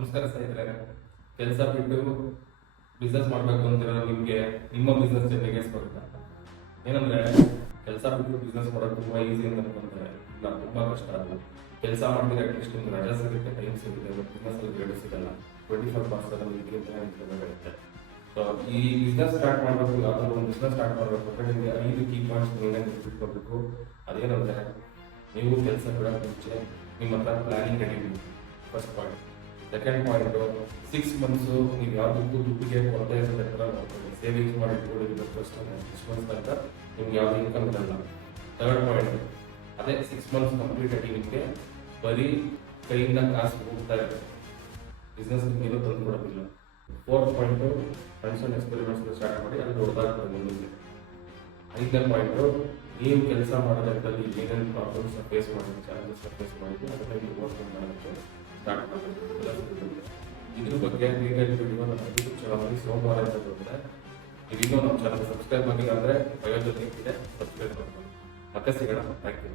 ನಮಸ್ಕಾರ ಸ್ನೇಹಿತರೆ. ಕೆಲಸ ಬಿಟ್ಟು ಬಿಸ್ನೆಸ್ ಮಾಡಬೇಕು ಅಂತಿರೋ ನಿಮಗೆ ನಿಮ್ಮ ಬಿಸ್ನೆಸ್ ಜೊತೆಗೆ ಸ್ವಾಗತ. ಏನಂದ್ರೆ ಕೆಲಸ ಬಿಟ್ಟು ಬಿಸ್ನೆಸ್ ಮಾಡೋದು ತುಂಬಾ ಈಸಿ ಅಂತ ಅನ್ಕೊಂತಾರೆ. ಇಲ್ಲ, ತುಂಬಾ ಕಷ್ಟ. ಅದು ಕೆಲಸ ಮಾಡಿದ್ರೆ ಅಟ್ಲೀಸ್ಟ್ ನಿಮ್ಗೆ ರಜಾ ಸಿಗುತ್ತೆ, ಟೈಮ್ ಸಿಗುತ್ತೆ. ಬಿಸ್ನೆಸ್ ಅಲ್ಲಿ ರೇಟ್ ಸಿಗಲ್ಲ. 24/7 ಬೇಕಾಗುತ್ತೆ. ಸೊ ಈ ಬಿಸ್ನೆಸ್ ಸ್ಟಾರ್ಟ್ ಮಾಡಬೇಕು, ಯಾವ್ದಾದ್ರು ಒಂದು ಬಿಸ್ನೆಸ್ ಸ್ಟಾರ್ಟ್ ಮಾಡಬೇಕು ಅಂದ್ರೆ ನಿಮಗೆ 5 ಕೀ ಪಾಯಿಂಟ್ಸ್ ಮೇನ್ ಇಟ್ಕೊಳ್ಬೇಕು. ಅದೇನಂದ್ರೆ ನೀವು ಕೆಲಸ ಬಿಡೋಕೆ ಮುಂಚೆ ನಿಮ್ಮ ಹತ್ರ planning ready. First point. Second point, 6 months ನೀವು ಯಾವುದಕ್ಕೂ ದುಡ್ಡಿಗೆ ಕೊರತೆ ಇರೋದ್ರ ಥರ ಸೇವಿಂಗ್ಸ್ ಮಾಡಿ ಇಟ್ಕೊಂಡಿದ್ದು ಫಸ್ಟ್ 6 ಮಂತ್ಸ್ ತನಕ ನಿಮ್ಗೆ ಯಾವ್ದು ಇನ್ಕಮ್ ಇರಲ್ಲ. ಥರ್ಡ್ ಪಾಯಿಂಟ್, ಅದೇ 6 ಮಂತ್ಸ್ ಕಂಪ್ಲೀಟ್ ಆಗಿ ನಿಮಗೆ ಬರೀ ಕೈಯಿಂದ ಕಾಸು ಹೋಗ್ತಾ ಇದೆ, ಬಿಸ್ನೆಸ್ ನಿಮ್ಗೆ ಏನೂ ತಂದು ಕೊಡೋದಿಲ್ಲ. Fourth point, friends and experiments start ಮಾಡಿ ಅದು ದೊಡ್ಡದಾಗ್ತದೆ ಮುಂದೆ. 5ನೇ ಪಾಯಿಂಟು, ನೀವು ಕೆಲಸ ಮಾಡೋದ್ರಲ್ಲಿ ಏನೇನು ಪ್ರಾಬ್ಲಮ್ಸ್ ಫೇಸ್ ಮಾಡಿದ್ದು, ಚಾಲೆಂಜಸ್ ಫೇಸ್ ಮಾಡಿದ್ದು ಅದನ್ನ ನೀವು ಓವರ್ಕಮ್ ಮಾಡೋದಕ್ಕೆ ಸ್ಟಾರ್ಟ್ ಮಾಡಬೇಕು. ಇದ್ರ ಬಗ್ಗೆ ಡೀಟೇಲ್ ವಿಡಿಯೋ ನಮ್ಮ ಯೂಟ್ಯೂಬ್ ಚಾನಲ್ ಸೋಮವಾರ ಅಂತ ಬರುತ್ತೆ. ನೀವು ಇನ್ನೂ ನಮ್ಮ ಚಾನಲ್ ಸಬ್ಸ್ಕ್ರೈಬ್ ಆಗಿಲ್ಲ ಅಂದರೆ ಪ್ರಯೋಜನ ಇದೆ, ಸಬ್ಸ್ಕ್ರೈಬ್ ಮಾಡ್ಕೊಂಡು ಮತ್ತೆ ಸಿಗೋಣ. Thank you.